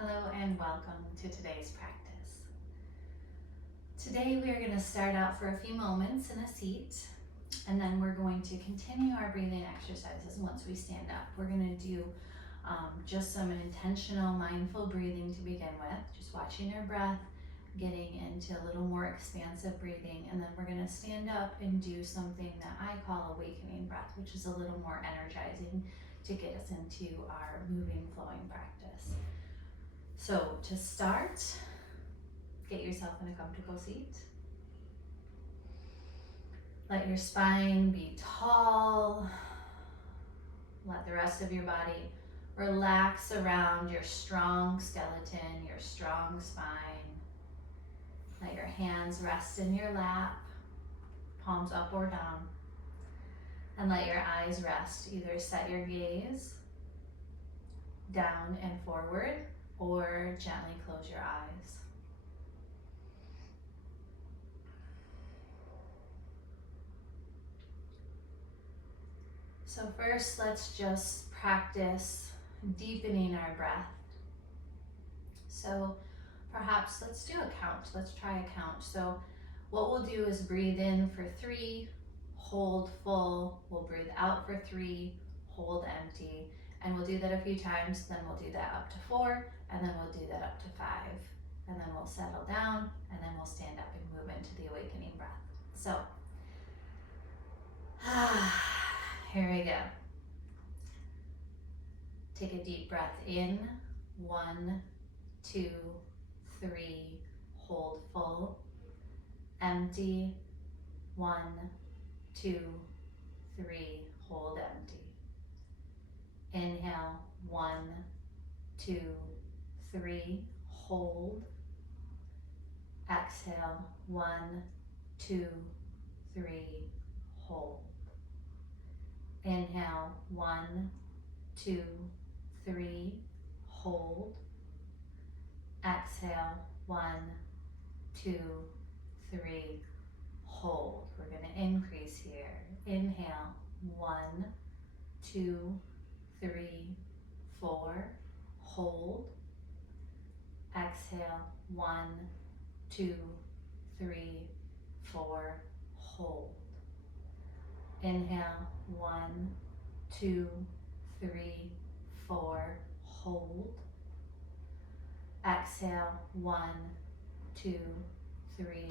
Hello and welcome to today's practice. Today we are going to start out for a few moments in a seat, and then we're going to continue our breathing exercises once we stand up. We're going to do just some intentional mindful breathing to begin with, just watching our breath, getting into a little more expansive breathing, and then we're going to stand up and do something that I call awakening breath, which is a little more energizing to get us into our moving, flowing practice. So to start, get yourself in a comfortable seat. Let your spine be tall. Let the rest of your body relax around your strong skeleton, your strong spine. Let your hands rest in your lap, palms up or down. And let your eyes rest. Either set your gaze down and forward, or gently close your eyes. So first, let's just practice deepening our breath. So perhaps let's do a count. Let's try a count. So what we'll do is breathe in for 3, hold full. We'll breathe out for 3, hold empty. And we'll do that a few times, then we'll do that up to 4, and then we'll do that up to 5. And then we'll settle down, and then we'll stand up and move into the awakening breath. So, here we go. Take a deep breath in, 1, 2, 3, hold full, empty, 1, 2, 3, hold empty. Inhale, 1, 2, 3, hold. Exhale, 1, 2, 3, hold. Inhale, 1, 2, 3, hold. Exhale, 1, 2, 3, hold. We're going to increase here. Inhale, 1, 2, 3, 4, hold. Exhale, 1, 2, 3, 4, hold. Inhale, 1, 2, 3, 4, hold. Exhale, 1, 2, 3,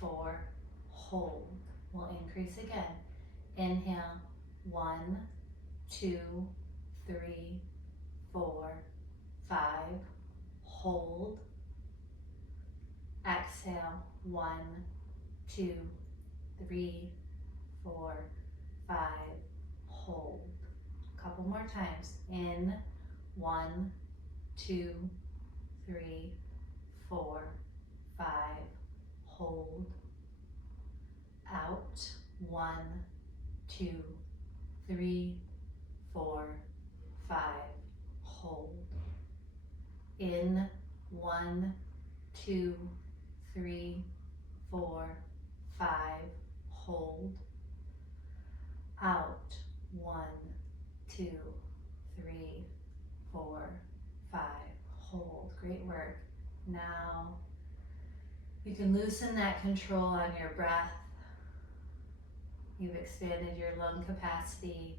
4, hold. We'll increase again. Inhale, 1, 2, 3, 4, 5, hold. Exhale, 1, 2, 3, 4, 5, hold. A couple more times. In, 1, 2, 3, 4, 5, hold. Out, 1, 2, 3, 4, 5, hold. In, 1, 2, 3, 4, 5, hold. Out, 1, 2, 3, 4, 5, hold. Great work. Now you can loosen that control on your breath. You've expanded your lung capacity.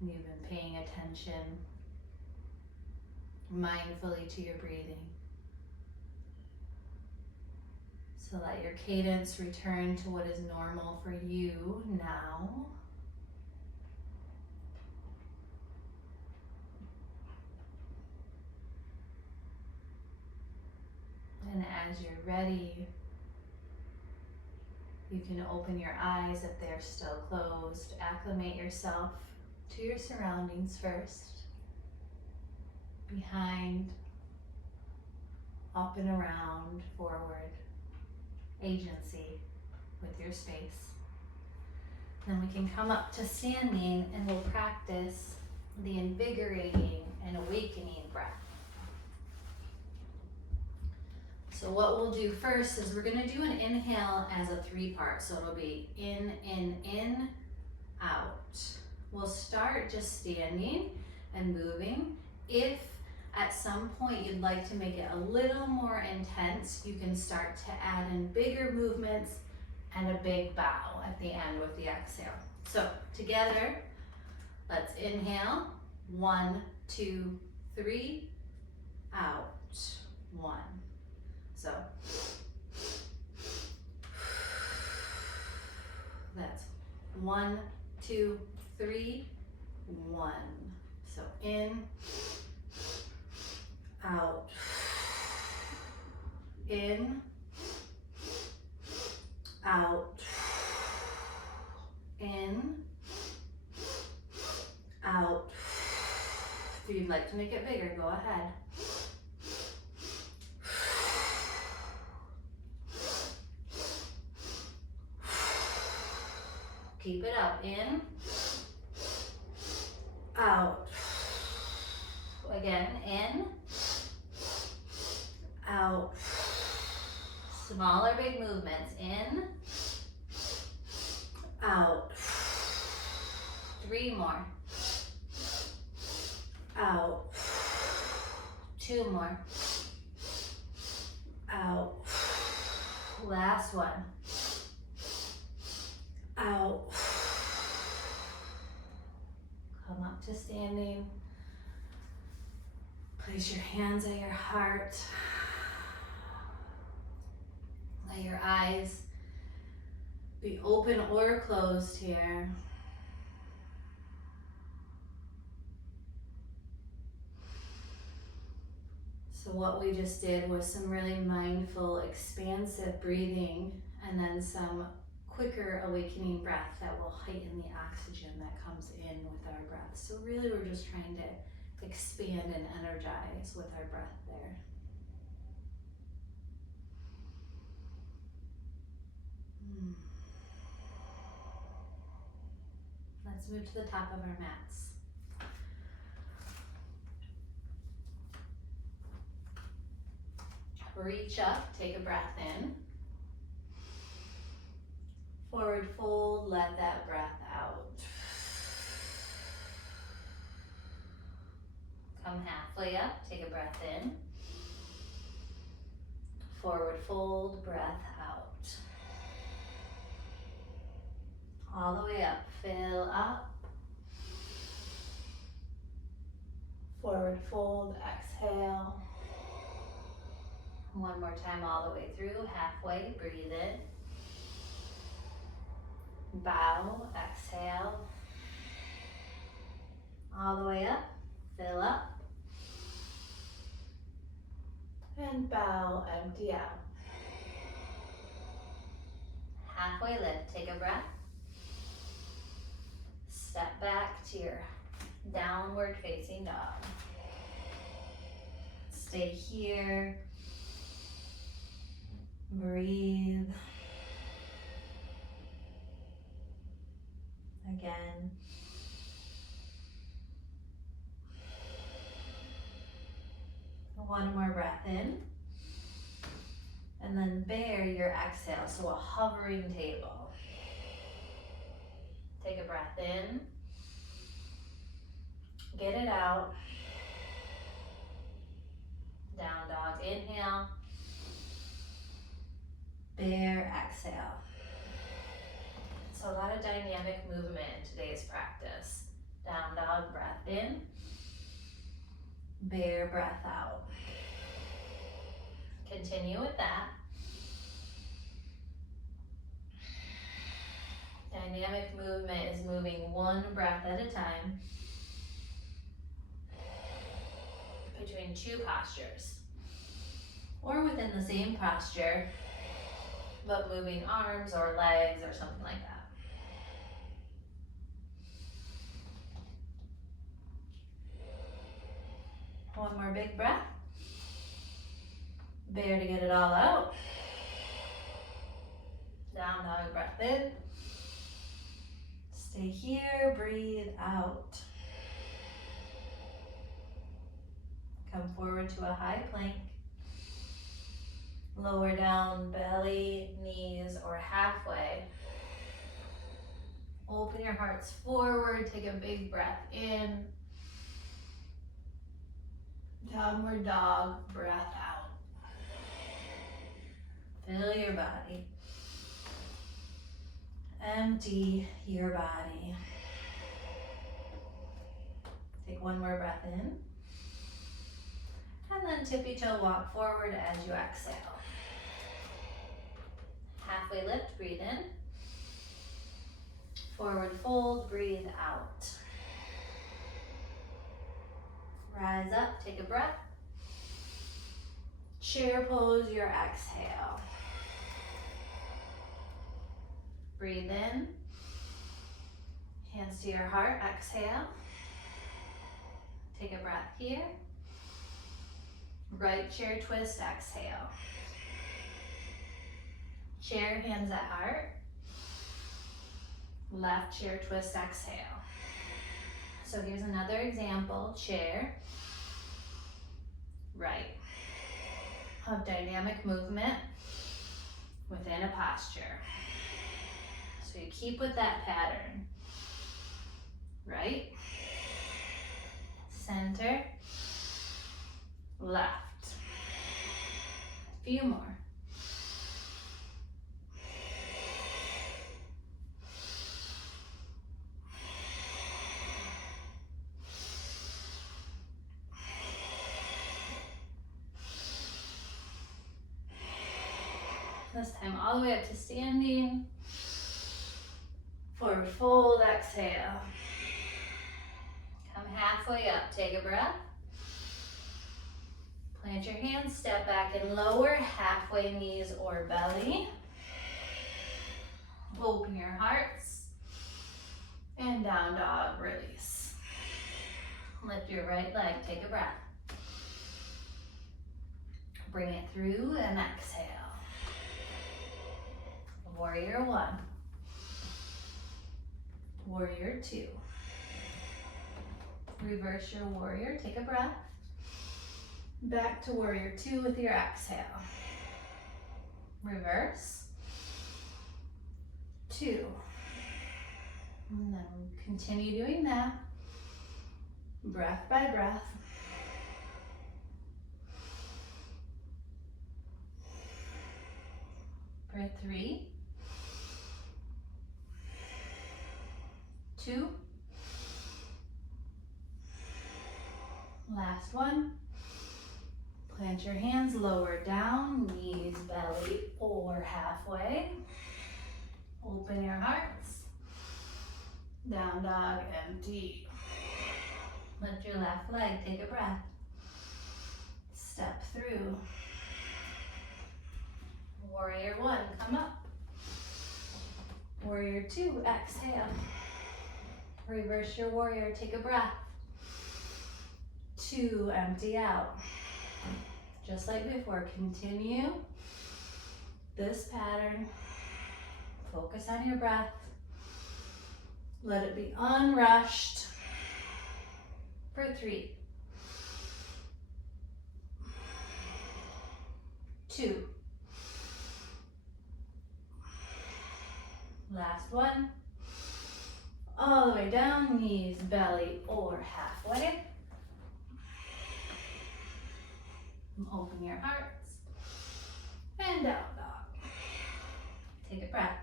You've been paying attention mindfully to your breathing. So let your cadence return to what is normal for you now. And as you're ready, you can open your eyes if they're still closed. Acclimate yourself to your surroundings first. Behind, up and around, forward. Agency with your space. Then we can come up to standing and we'll practice the invigorating and awakening breath. So what we'll do first is we're going to do an inhale as a 3-part. So it'll be in, out. We'll start just standing and moving. If at some point you'd like to make it a little more intense, you can start to add in bigger movements and a big bow at the end with the exhale. So together, let's inhale, 1, 2, 3, out, 1. So that's 1, 2, 3, 1. So in, out, in, out, in, out. If you'd like to make it bigger, go ahead. Keep it up, in, out. Again, in, out. Smaller big movements, in, out. 3 more. Out. 2 more. Out. Last one. Out. Come up to standing. Place your hands at your heart. Let your eyes be open or closed here. So what we just did was some really mindful, expansive breathing, and then some quicker awakening breath that will heighten the oxygen that comes in with our breath. So really we're just trying to expand and energize with our breath there. Let's move to the top of our mats. Reach up, take a breath in. Forward fold, let that breath out. Come halfway up, take a breath in. Forward fold, breath out. All the way up, fill up. Forward fold, exhale. One more time all the way through, halfway, breathe in. Bow, exhale. All the way up, fill up. And bow, empty out. Halfway lift, take a breath. Step back to your downward facing dog. Stay here. Breathe. Again. One more breath in. And then bear your exhale, so a hovering table. Take a breath in. Get it out. Down dog, inhale. Bear, exhale. So a lot of dynamic movement in today's practice. Down dog, breath in. Bear, breath out. Continue with that. Dynamic movement is moving one breath at a time between 2 postures, or within the same posture, but moving arms or legs or something like that. One more big breath. Bear to get it all out. Down dog, breath in. Stay here, breathe out. Come forward to a high plank. Lower down, belly, knees, or halfway. Open your hearts forward, take a big breath in. Downward dog, breath out. Fill your body. Empty your body. Take one more breath in. And then tippy toe walk forward as you exhale. Halfway lift, breathe in. Forward fold, breathe out. Rise up, take a breath. Chair pose, your exhale. Breathe in. Hands to your heart, exhale. Take a breath here. Right chair twist, exhale. Chair, hands at heart. Left chair twist, exhale. So here's another example. Chair, right. Of dynamic movement within a posture. So you keep with that pattern. Right, center, left. A few more. This time all the way up to standing. Forward fold, exhale. Come halfway up, take a breath. Plant your hands, step back and lower, halfway knees or belly. Open your hearts. And down dog, release. Lift your right leg, take a breath. Bring it through and exhale. Warrior one. Warrior two. Reverse your warrior, take a breath. Back to warrior two with your exhale. Reverse. Two. And then continue doing that. Breath by breath. For three. Two. Last one. Plant your hands lower down, knees, belly, or halfway. Open your hearts. Down dog, empty. Lift your left leg, take a breath. Step through. Warrior one, come up. Warrior two, exhale. Reverse your warrior, take a breath. Two, empty out. Just like before, continue this pattern. Focus on your breath. Let it be unrushed. For three. Two. Last one. All the way down, knees, belly, or halfway. Open your hearts. And down dog. Take a breath.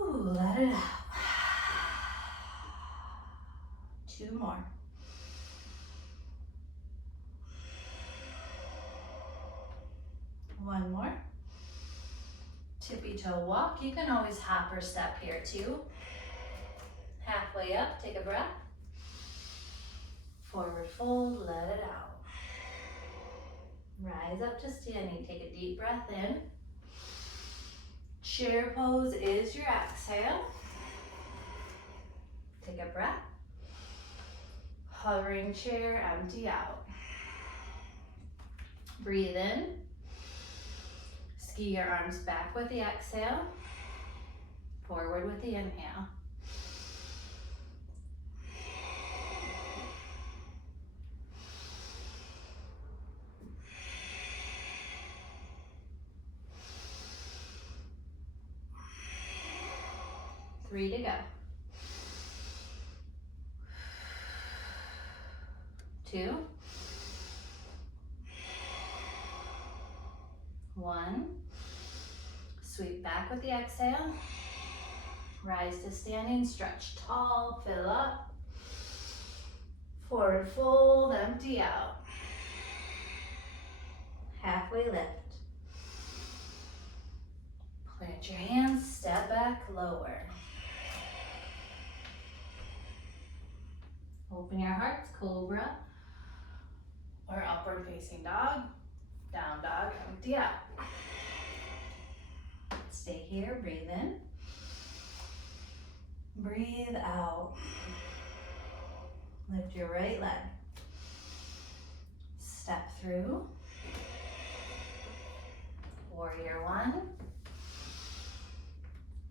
Ooh, let it out. Two more. One more. Tippy toe walk. You can always hop or step here too. Halfway up, take a breath. Forward fold, let it out. Rise up to standing. Take a deep breath in. Chair pose is your exhale. Take a breath. Hovering chair, empty out. Breathe in. Ski your arms back with the exhale. Forward with the inhale. Three to go. 2, 1. Sweep back with the exhale. Rise to standing, stretch tall, fill up. Forward fold, empty out. Halfway lift. Plant your hands, step back, lower. Open your hearts, cobra or upward facing dog. Down dog, empty out. Stay here, breathe in. Breathe out. Lift your right leg. Step through. Warrior 1.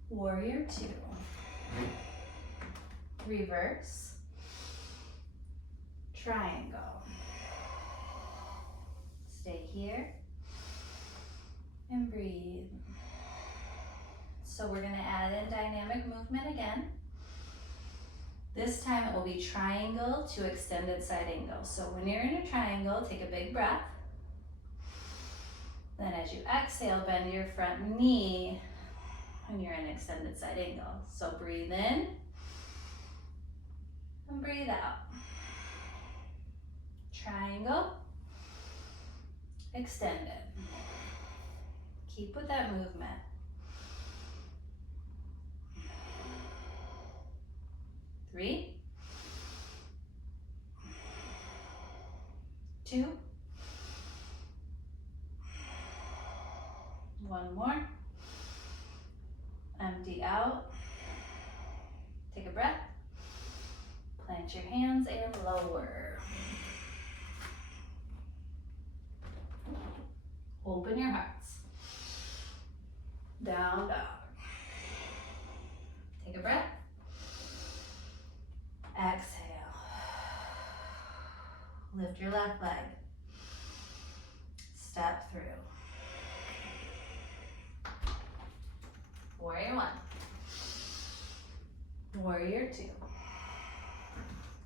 Warrior 2. Reverse. Triangle. Stay here and breathe. So we're going to add in dynamic movement again. This time it will be triangle to extended side angle. So when you're in a triangle, take a big breath. Then as you exhale, bend your front knee when you're in extended side angle. So breathe in and breathe out. Triangle, extended. Keep with that movement. 3, 2, 1 more. Empty out. Take a breath. Plant your hands and lower. Open your hearts. Down dog. Take a breath. Exhale. Lift your left leg. Step through. Warrior 1. Warrior 2.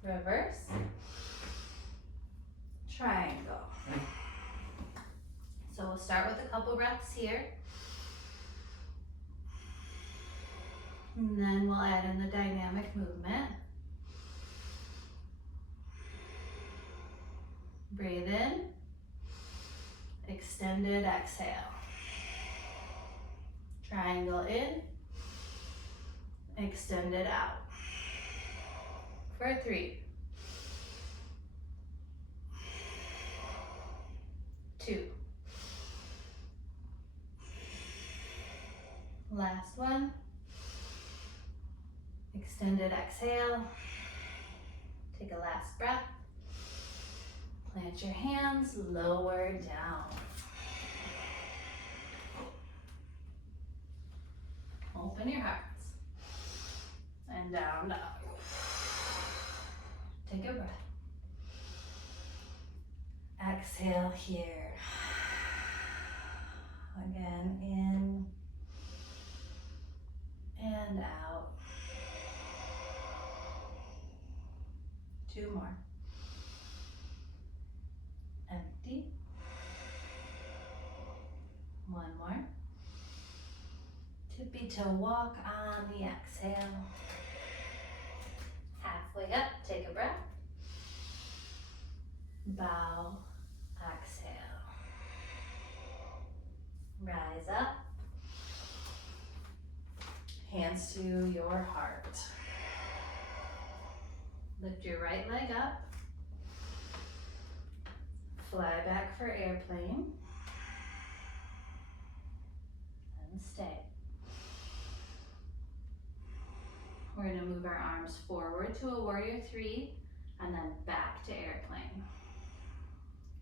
Reverse. Triangle. So we'll start with a couple breaths here. And then we'll add in the dynamic movement. Breathe in. Extended exhale. Triangle in. Extended out. For 3. 2. Last one. Extended exhale. Take a last breath. Plant your hands, lower down. Open your hearts. And down dog. Take a breath. Exhale here. Again, in and out. 2 more. Empty. 1 more. Tippy toe walk on the exhale. Halfway up, take a breath. Bow, exhale. Rise up. Hands to your heart. Lift your right leg up. Fly back for airplane. And stay. We're going to move our arms forward to a warrior 3 and then back to airplane.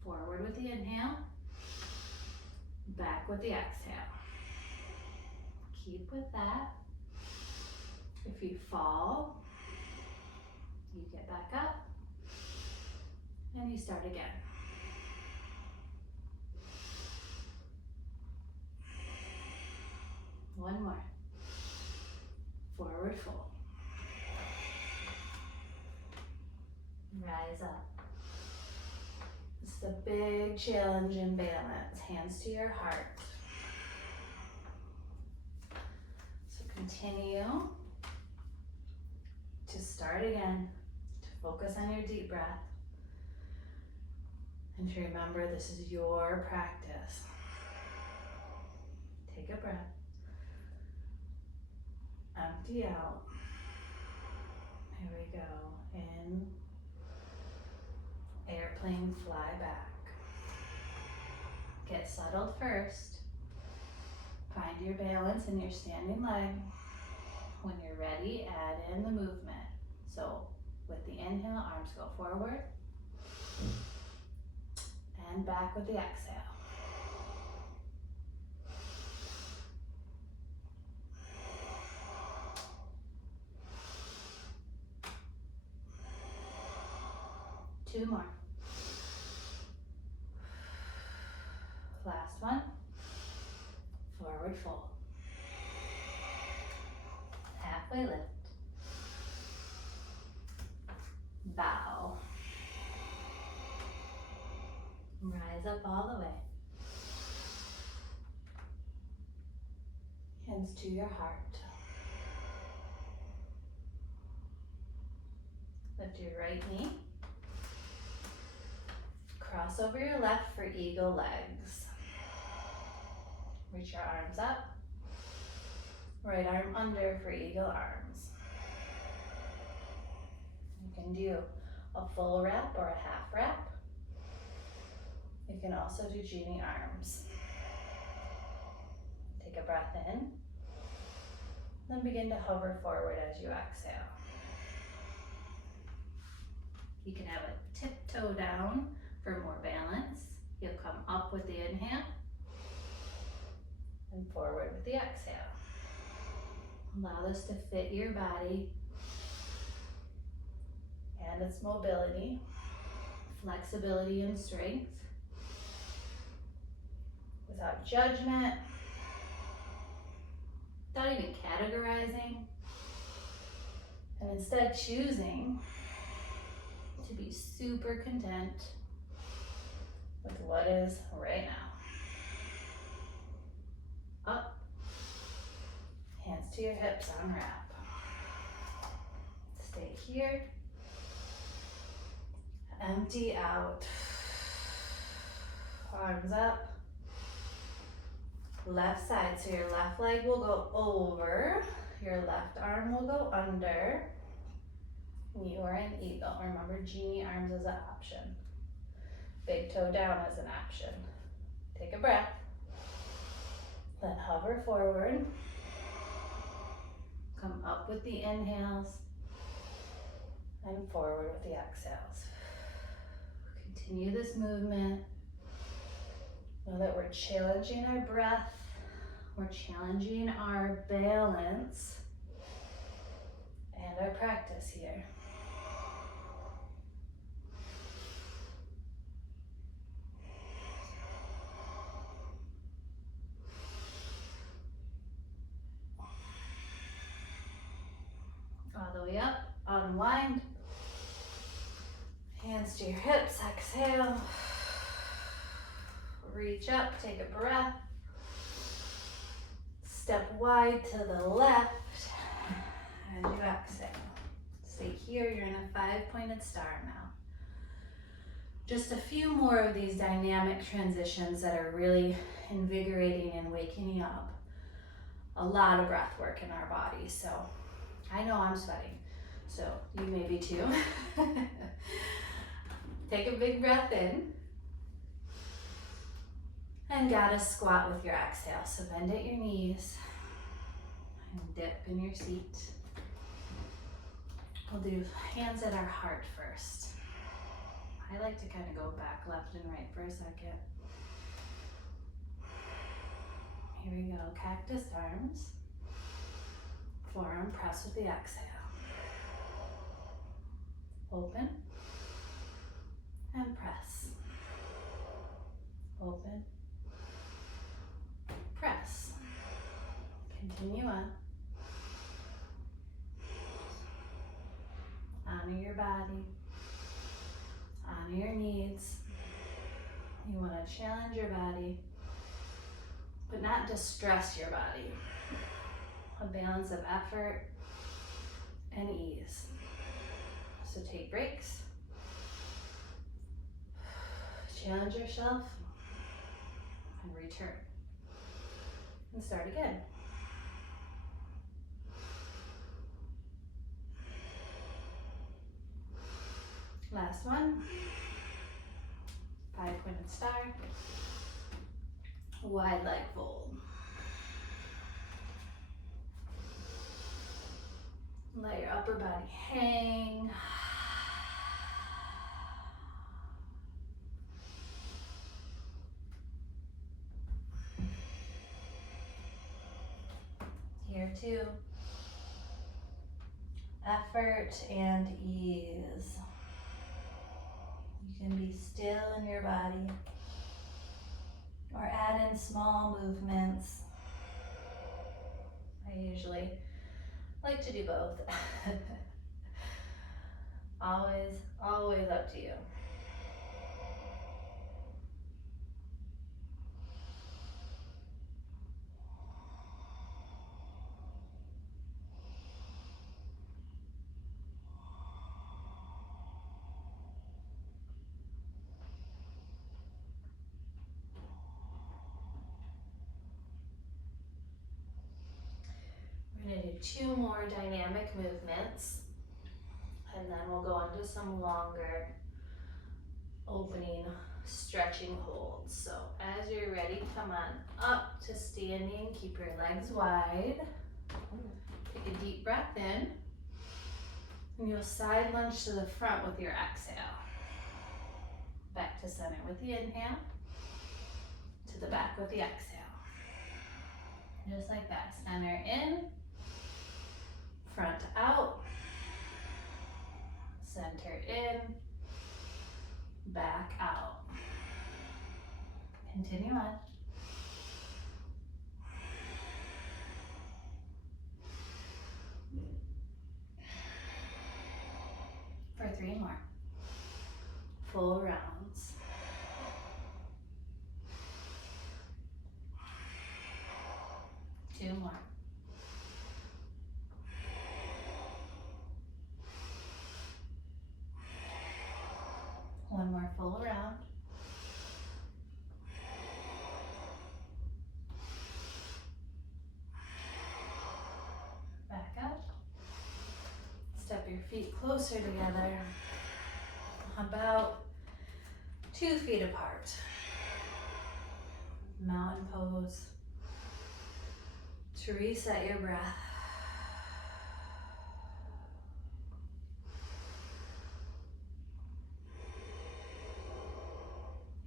Forward with the inhale. Back with the exhale. Keep with that. If you fall, you get back up and you start again. One more. Forward fold. Rise up. It's a big challenge in balance. Hands to your heart. So continue to start again, to focus on your deep breath. And to remember, this is your practice. Take a breath. Empty out. Here we go. In. Airplane, fly back. Get settled first. Find your balance in your standing leg. When you're ready, add in the movement. So with the inhale, arms go forward and back with the exhale. Two more. Last one. Forward fold. Halfway lift. Bow. Rise up all the way. Hands to your heart. Lift your right knee. Cross over your left for eagle legs. Reach your arms up. Right arm under for eagle arms. You can do a full wrap or a half wrap. You can also do genie arms. Take a breath in. Then begin to hover forward as you exhale. You can have a tiptoe down for more balance. You'll come up with the inhale and forward with the exhale. Allow this to fit your body and its mobility, flexibility and strength without judgment, without even categorizing, and instead choosing to be super content with what is right now. Up, hands to your hips, unwrap. Stay here. Empty out. Arms up. Left side, so your left leg will go over, your left arm will go under. You are in eagle. Remember, genie arms is an option. Big toe down is an option. Take a breath. Then hover forward. Come up with the inhales and forward with the exhales. Continue this movement. Know that we're challenging our breath. We're challenging our balance and our practice here. All the way up, unwind. Hands to your hips, exhale. Reach up, take a breath. Step wide to the left as you exhale. Stay here, you're in a 5-pointed star now. Just a few more of these dynamic transitions that are really invigorating and waking you up. A lot of breath work in our bodies, so I know I'm sweating, so you may be too. Take a big breath in. And goddess squat with your exhale. So bend at your knees and dip in your seat. We'll do hands at our heart first. I like to kind of go back left and right for a second. Here we go, cactus arms. Forearm press with the exhale. Open and press. Open. Press. Continue on. Honor your body. Honor your needs. You want to challenge your body, but not distress your body. A balance of effort and ease. So take breaks, challenge yourself, and return. And start again. Last one. 5-pointed star. Wide leg fold. Let your upper body hang. Here too. Effort and ease. You can be still in your body or add in small movements. I usually like to do both. Always up to you. We're going to do 2 more dynamic movements, and then we'll go into some longer opening, stretching holds. So as you're ready, come on up to standing. Keep your legs wide. Take a deep breath in, and you'll side lunge to the front with your exhale. Back to center with the inhale, to the back with the exhale. Just like that. Center in, front out, center in, back out. Continue on. For 3 more. Full rounds. Two more. One more full round. Back up. Step your feet closer together, about 2 feet apart. Mountain pose to reset your breath.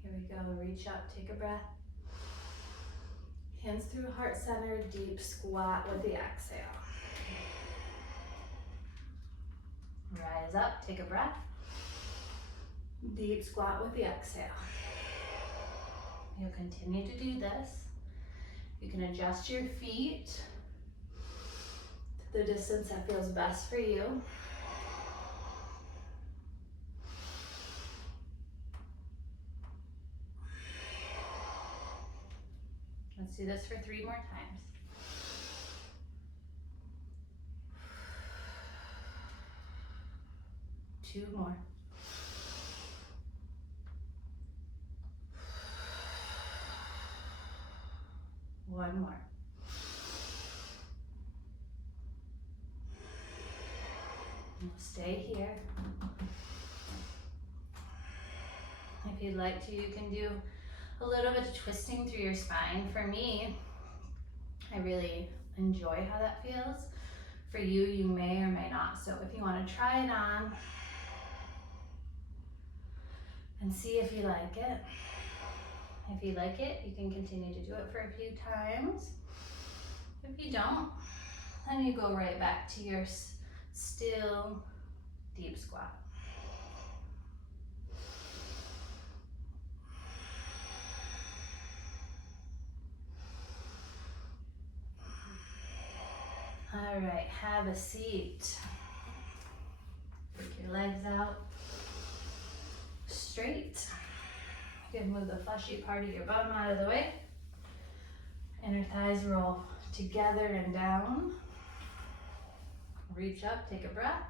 Here we go, reach up, take a breath. Hands through heart center, deep squat with the exhale. Rise up, take a breath. Deep squat with the exhale. You'll continue to do this. You can adjust your feet to the distance that feels best for you. Let's do this for 3 more times. Two more. One more. We'll stay here. If you'd like to, you can do a little bit of twisting through your spine. For me, I really enjoy how that feels. For you, you may or may not. So if you want to try it on and see if you like it. If you like it, you can continue to do it for a few times. If you don't, then you go right back to your still deep squat. All right, have a seat. Take your legs out straight. You can move the fleshy part of your bum out of the way. Inner thighs roll together and down. Reach up, take a breath.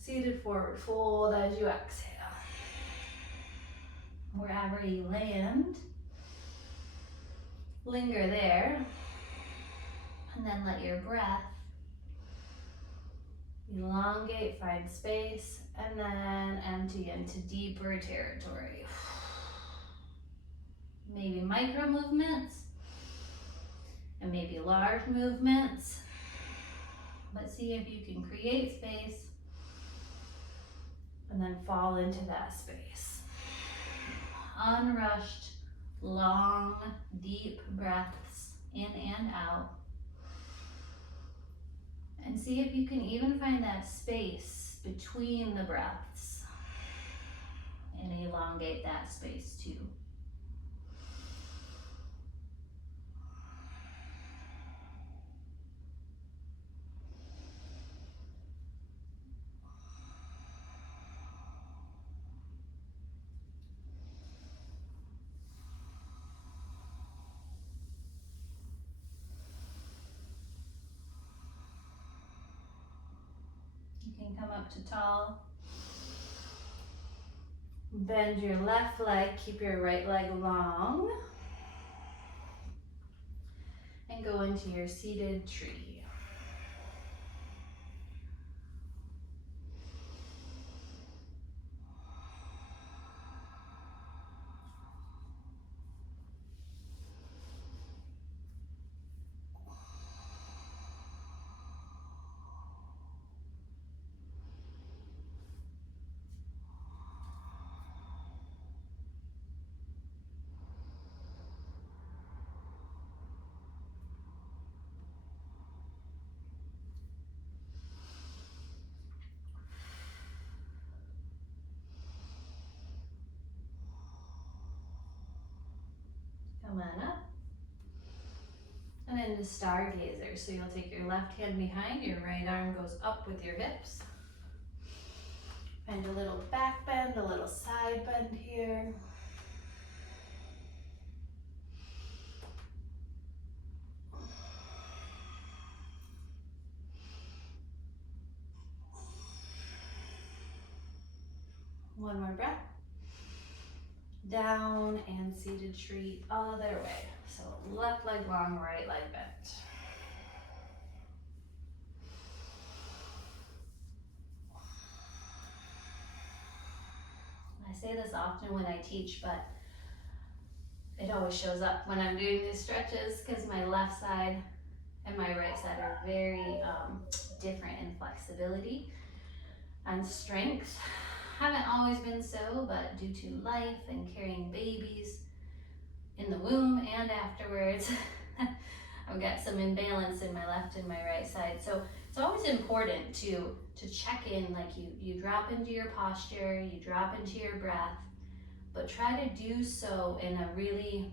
Seated forward fold as you exhale. Wherever you land, linger there. And then let your breath elongate, find space, and then empty into deeper territory. Maybe micro movements, and maybe large movements. But see if you can create space, and then fall into that space. Unrushed, long, deep breaths in and out. And see if you can even find that space between the breaths and elongate that space too. You can come up to tall. Bend your left leg, keep your right leg long. And go into your seated tree. Come on up. And into stargazer. So you'll take your left hand behind, your right arm goes up with your hips. Find a little back bend, a little side bend here. One more breath. Down and seated tree, other way. So left leg long, right leg bent. I say this often when I teach, but it always shows up when I'm doing these stretches because my left side and my right side are very different in flexibility and strength. Haven't always been so, but due to life and carrying babies in the womb and afterwards, I've got some imbalance in my left and my right side. So it's always important to check in, like you drop into your posture, you drop into your breath, but try to do so in a really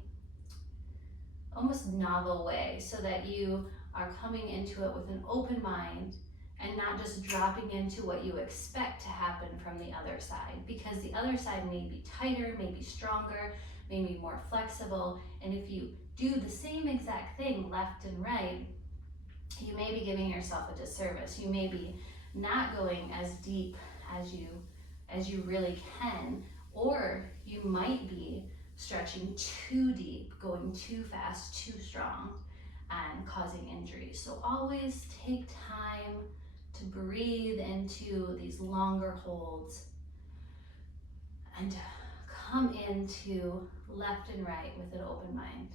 almost novel way so that you are coming into it with an open mind and not just dropping into what you expect to happen from the other side, because the other side may be tighter, may be stronger, may be more flexible, and if you do the same exact thing left and right, you may be giving yourself a disservice. You may be not going as deep as you really can, or you might be stretching too deep, going too fast, too strong, and causing injuries. So always take time to breathe into these longer holds and come into left and right with an open mind.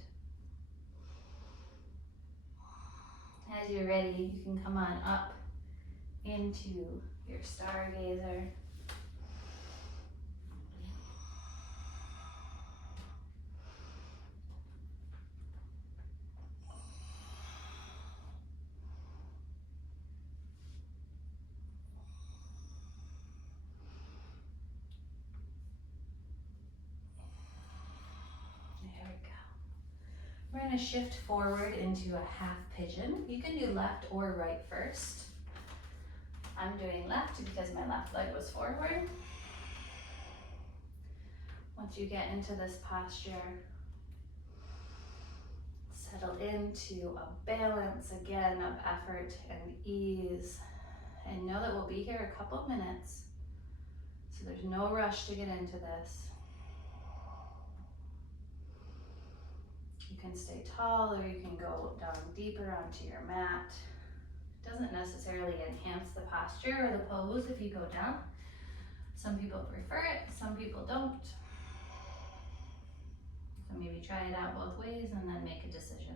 As you're ready, you can come on up into your stargazer. We're going to shift forward into a half pigeon. You can do left or right first. I'm doing left because my left leg was forward. Once you get into this posture, settle into a balance again of effort and ease. And know that we'll be here a couple minutes, so there's no rush to get into this. You can stay tall or you can go down deeper onto your mat. It doesn't necessarily enhance the posture or the pose if you go down. Some people prefer it, some people don't. So maybe try it out both ways and then make a decision.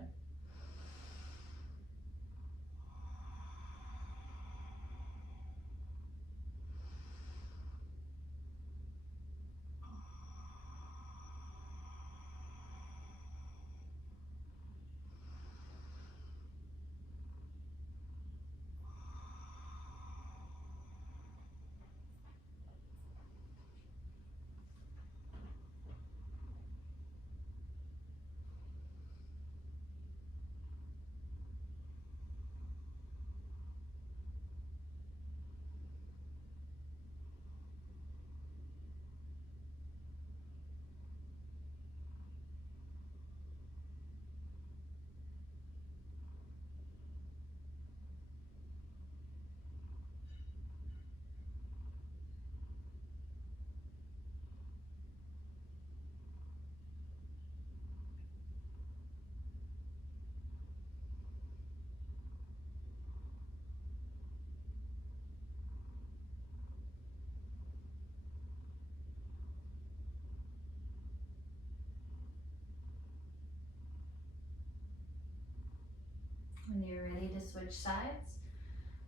When you're ready to switch sides,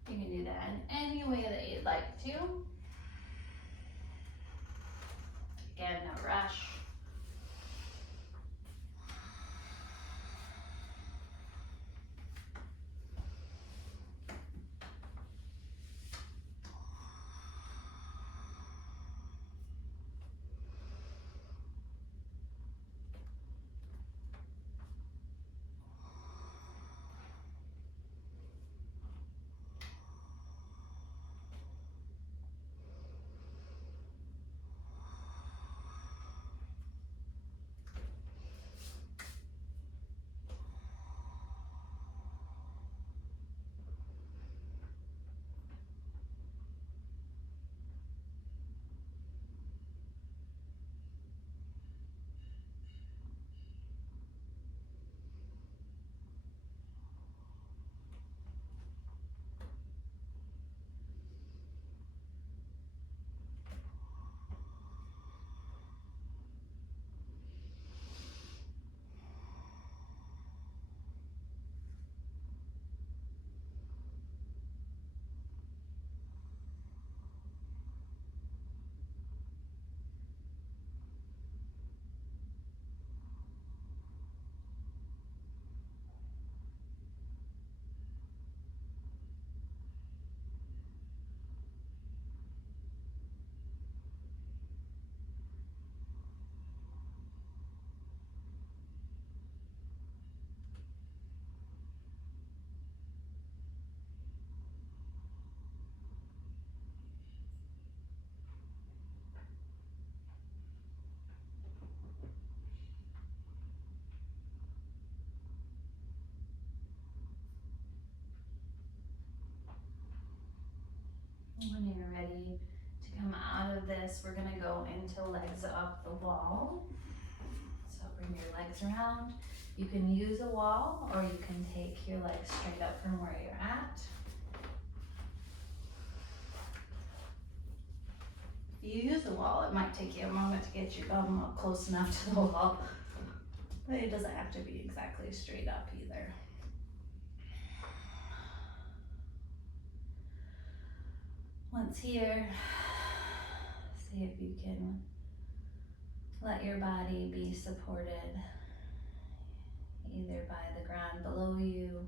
you can do that in any way that you'd like to. Again, no rush. When you're ready to come out of this, we're gonna go into legs up the wall. So bring your legs around. You can use a wall or you can take your legs straight up from where you're at. If you use a wall, it might take you a moment to get your bum up close enough to the wall, but it doesn't have to be exactly straight up either. Once here, see if you can let your body be supported either by the ground below you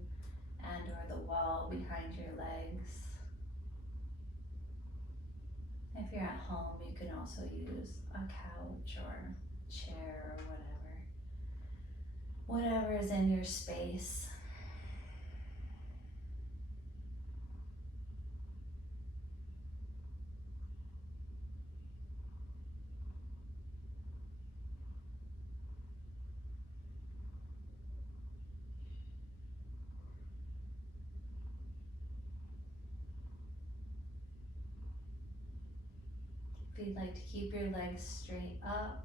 and or the wall behind your legs. If you're at home, you can also use a couch or chair or whatever is in your space. If you'd like to keep your legs straight up,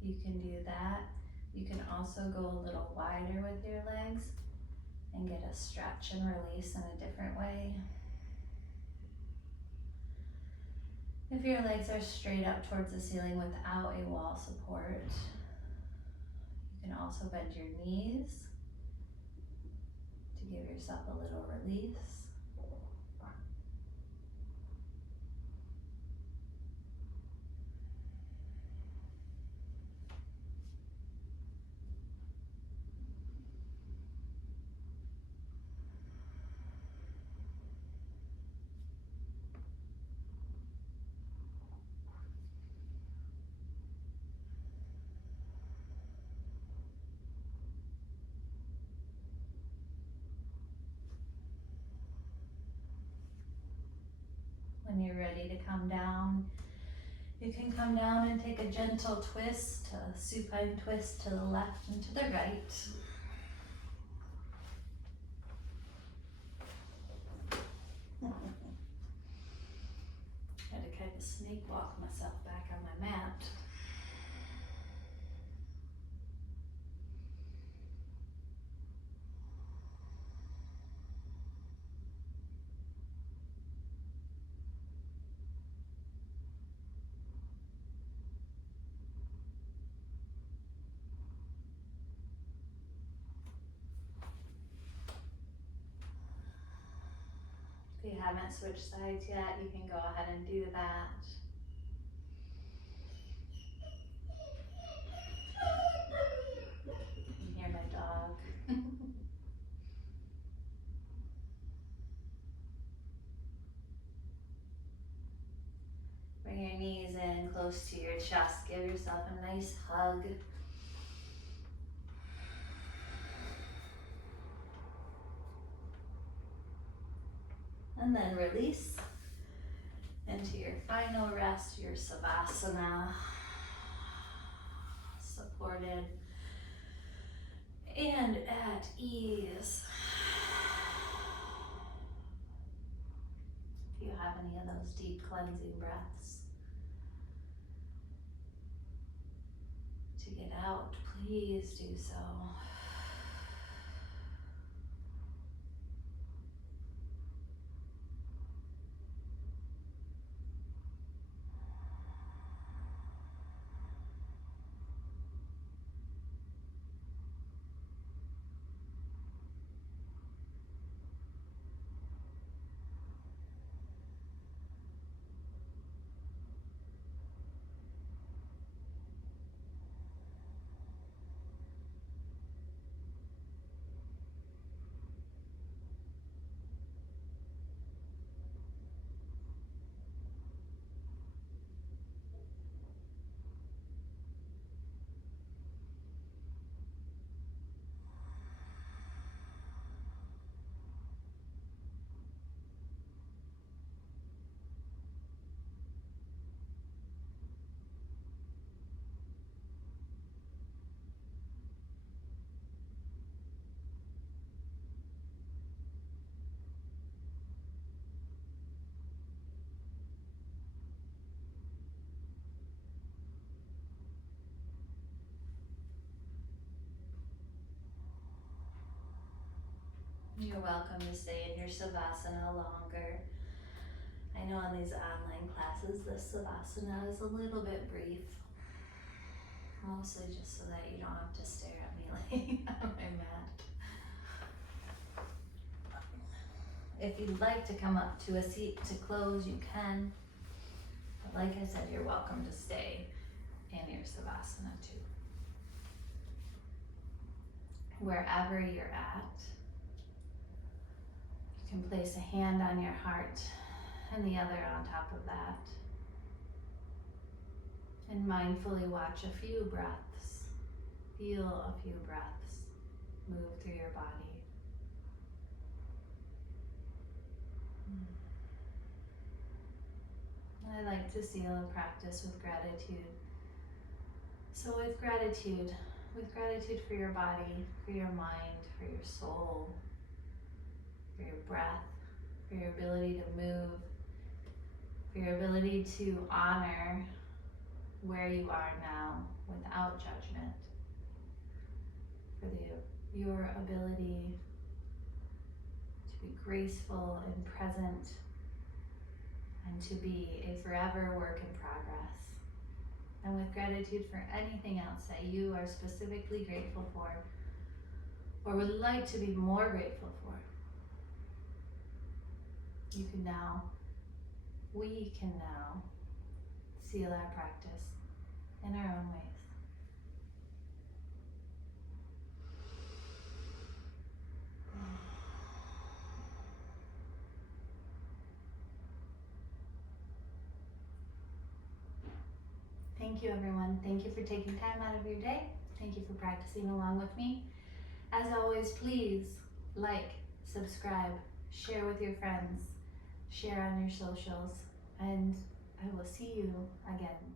you can do that. You can also go a little wider with your legs and get a stretch and release in a different way. If your legs are straight up towards the ceiling without a wall support, you can also bend your knees to give yourself a little release. When you're ready to come down, you can come down and take a gentle twist, a supine twist to the left and to the right. I had to kind of snake walk myself back on my mat. If you haven't switched sides yet, you can go ahead and do that. You can hear my dog. Bring your knees in close to your chest. Give yourself a nice hug. And then release into your final rest, your Savasana, supported and at ease. If you have any of those deep cleansing breaths to get out, please do so. You're welcome to stay in your Savasana longer. I know in these online classes, this Savasana is a little bit brief. Mostly just so that you don't have to stare at me laying on my mat. If you'd like to come up to a seat to close, you can. But like I said, you're welcome to stay in your Savasana too. Wherever you're at, you can place a hand on your heart and the other on top of that. And mindfully watch a few breaths. Feel a few breaths move through your body. I like to seal a practice with gratitude. So with gratitude for your body, for your mind, for your soul, for your breath, for your ability to move, for your ability to honor where you are now without judgment, for your ability to be graceful and present, and to be a forever work in progress. And with gratitude for anything else that you are specifically grateful for or would like to be more grateful for, we can now seal our practice in our own ways. Thank you, everyone. Thank you for taking time out of your day. Thank you for practicing along with me. As always, please like, subscribe, share with your friends, share on your socials, and I will see you again